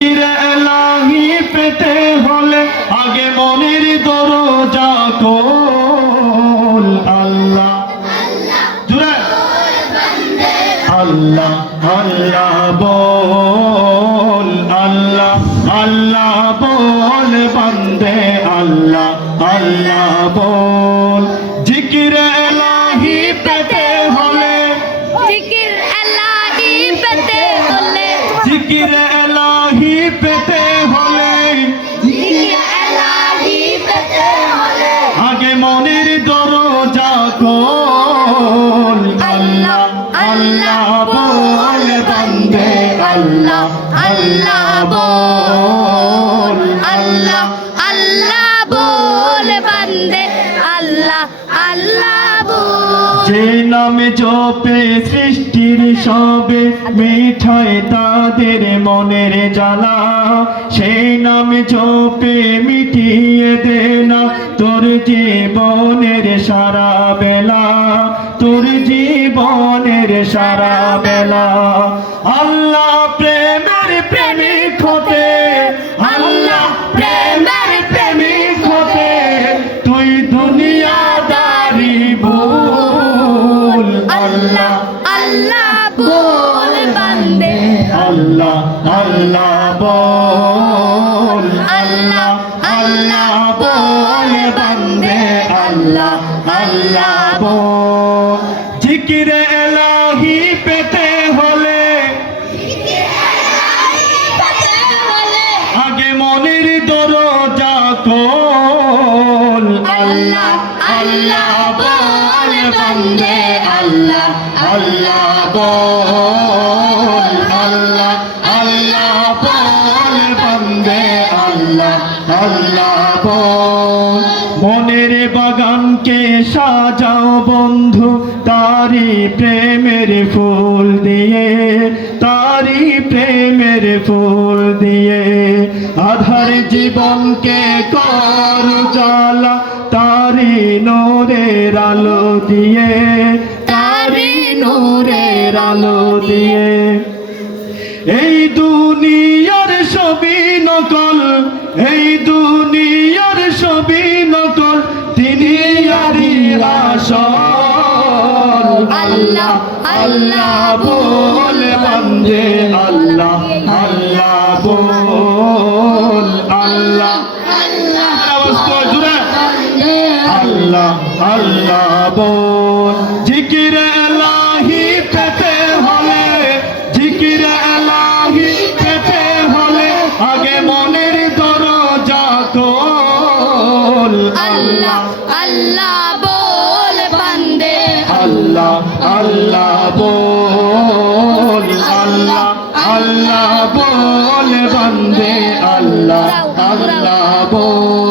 এলাহি পেতে হলে আগে মনের দরজা কোল আল্লাহ। জুড়ে। আল্লাহ আল্লাহ বল। আল্লাহ আল্লাহ বল বন্দে। আল্লাহ আল্লাহ বল। জিকিরে এলাহি পেতে হলে। জিকির এলাহি পেতে হলে। জিকিরে এলাহি পেতে হলে। আগে মনের দরজা কোল আল্লাহ আল্লাহ বল বন্দে আল্লাহ আল্লাহ বল। আল্লাহ আল্লাহ বল বান্দে আল্লাহ আল্লাহ যে নামে জপে সৃষ্টির সবে মিঠাই তাদের মনের জ্বালা। সেই নামে জপে মিটিয়ে দে তোর জীবনের সারা বেলা। তোর জীবনের সারা বেলা। আল্লাহ প্রেমের ভুল আল্লাহ আল্লাহ বল বান্দে। আল্লাহ আল্লাহ বল আল্লাহ আল্লাহ বল বন্দে। আল্লাহ আল্লাহ বল। জিকিরে এলাহি পেতে হলে। আগে মনের দরজা কোল আল্লাহ আল্লাহ বল আল্লাহ আল্লাহ বল, আল্লাহ আল্লাহ বল, বন্দে আল্লাহ আল্লাহ বল। মনের বাগানকে সাজাও বন্ধু তারি প্রেমের ফুল দিয়ে তারি প্রেমের ফুল দিয়ে। আধার জীবনকে কর জ্বালা তারি আলো দিয়ে তারি নোরের আলো দিয়ে। এই দুনিয়ার ছবি নকল এই দুনিয়ার ছবি নকল তিনি আরি আসল। আল্লাহ আল্লাহ বল বন্দে আল্লাহ আল্লাহ বল আল্লাহ আল্লাহ বল জিকির এলাহি পেতে হলে জিকির এলাহি পেতে হলে আগে মনের দরজা তোল আল্লাহ আল্লাহ বল বান্দে। আল্লাহ আল্লাহ বল আল্লাহ আল্লাহ বল বন্দে। আল্লাহ আল্লাহ বল